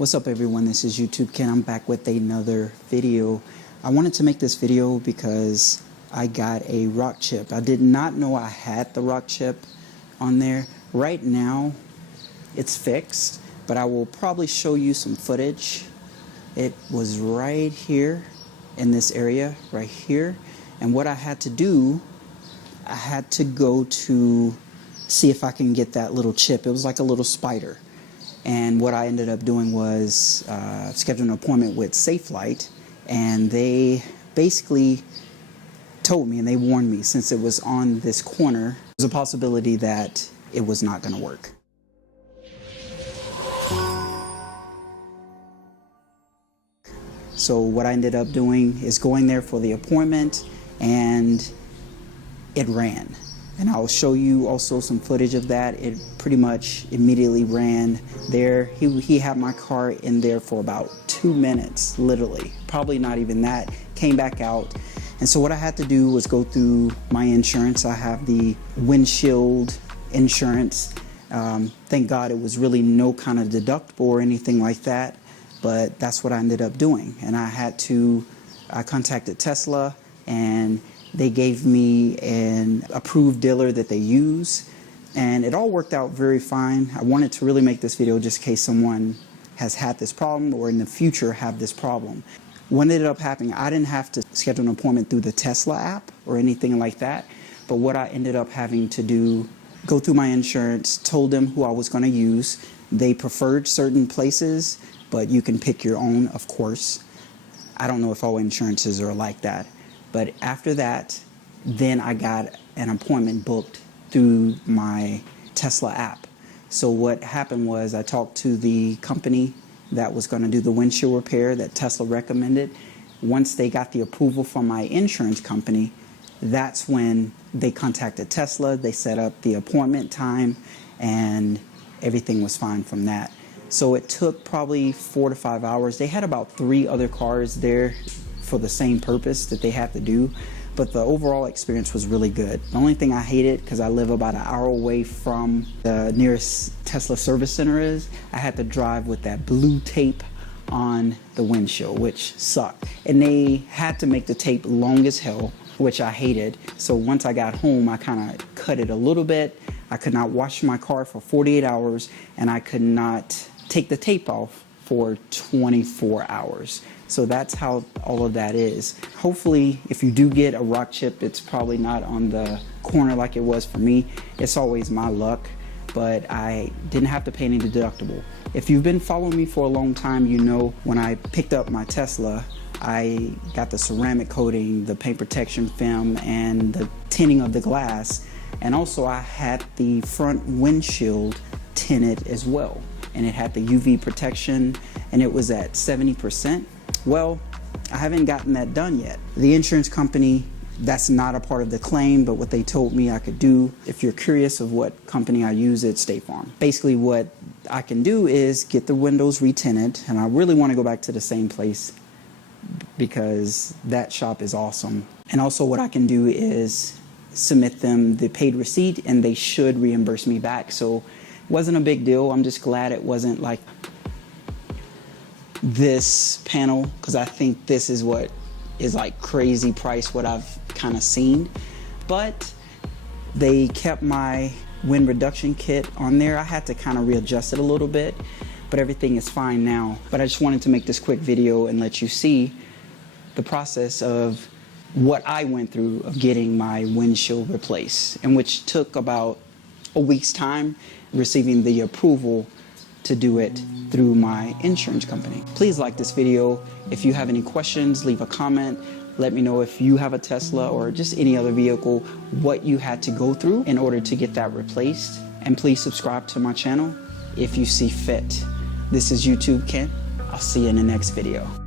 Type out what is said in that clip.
What's up everyone, this is YouTube Ken. I'm back with another video. I wanted to make this video because I got a rock chip. I did not know I had the rock chip on there. Right now it's fixed, but I will probably show you some footage. It was right here in this area, right here. And what I had to do, I had to go to see if I can get that little chip. It was like a little spider. And what I ended up doing was schedule an appointment with Safelite, and they basically told me and they warned me, since it was on this corner, there's a possibility that it was not going to work. So what I ended up doing is going there for the appointment, and it ran. And I'll show you also some footage of that. It pretty much immediately ran there. He had my car in there for about 2 minutes, literally. Probably not even that. Came back out. And so what I had to do was go through my insurance. I have the windshield insurance. Thank God it was really no kind of deductible or anything like that. But that's what I ended up doing. And I contacted Tesla, and they gave me an approved dealer that they use, and it all worked out very fine. I wanted to really make this video just in case someone has had this problem or in the future have this problem. What ended up happening, I didn't have to schedule an appointment through the Tesla app or anything like that, but what I ended up having to do, go through my insurance, told them who I was going to use. They preferred certain places, but you can pick your own, of course. I don't know if all insurances are like that. But after that, then I got an appointment booked through my Tesla app. So what happened was I talked to the company that was going to do the windshield repair that Tesla recommended. Once they got the approval from my insurance company, that's when they contacted Tesla. They set up the appointment time, and everything was fine from that. So it took probably 4 to 5 hours. They had about 3 other cars there for the same purpose that they have to do, but the overall experience was really good. The only thing I hated, because I live about an hour away from the nearest Tesla service center is, I had to drive with that blue tape on the windshield, which sucked. And they had to make the tape long as hell, which I hated. So once I got home, I kind of cut it a little bit. I could not wash my car for 48 hours, and I could not take the tape off for 24 hours. So that's how all of that is. Hopefully, if you do get a rock chip, it's probably not on the corner like it was for me. It's always my luck, but I didn't have to pay any deductible. If you've been following me for a long time, you know when I picked up my Tesla, I got the ceramic coating, the paint protection film, and the tinting of the glass. And also I had the front windshield tinted as well. And it had the UV protection, and it was at 70%. Well, I haven't gotten that done yet. The insurance company, that's not a part of the claim, but what they told me I could do, if you're curious of what company I use, it's State Farm. Basically what I can do is get the windows retinted, and I really want to go back to the same place because that shop is awesome. And also what I can do is submit them the paid receipt, and they should reimburse me back. So it wasn't a big deal. I'm just glad it wasn't like this panel, because I think this is what is like crazy price what I've kind of seen. But they kept my wind reduction kit on there. I had to kind of readjust it a little bit, but everything is fine now. But I just wanted to make this quick video and let you see the process of what I went through of getting my windshield replaced, and which took about a week's time, receiving the approval to do it through my insurance company. Please like this video. If you have any questions, leave a comment. Let me know if you have a Tesla or just any other vehicle, what you had to go through in order to get that replaced. And please subscribe to my channel if you see fit. This is YouTube Ken. I'll see you in the next video.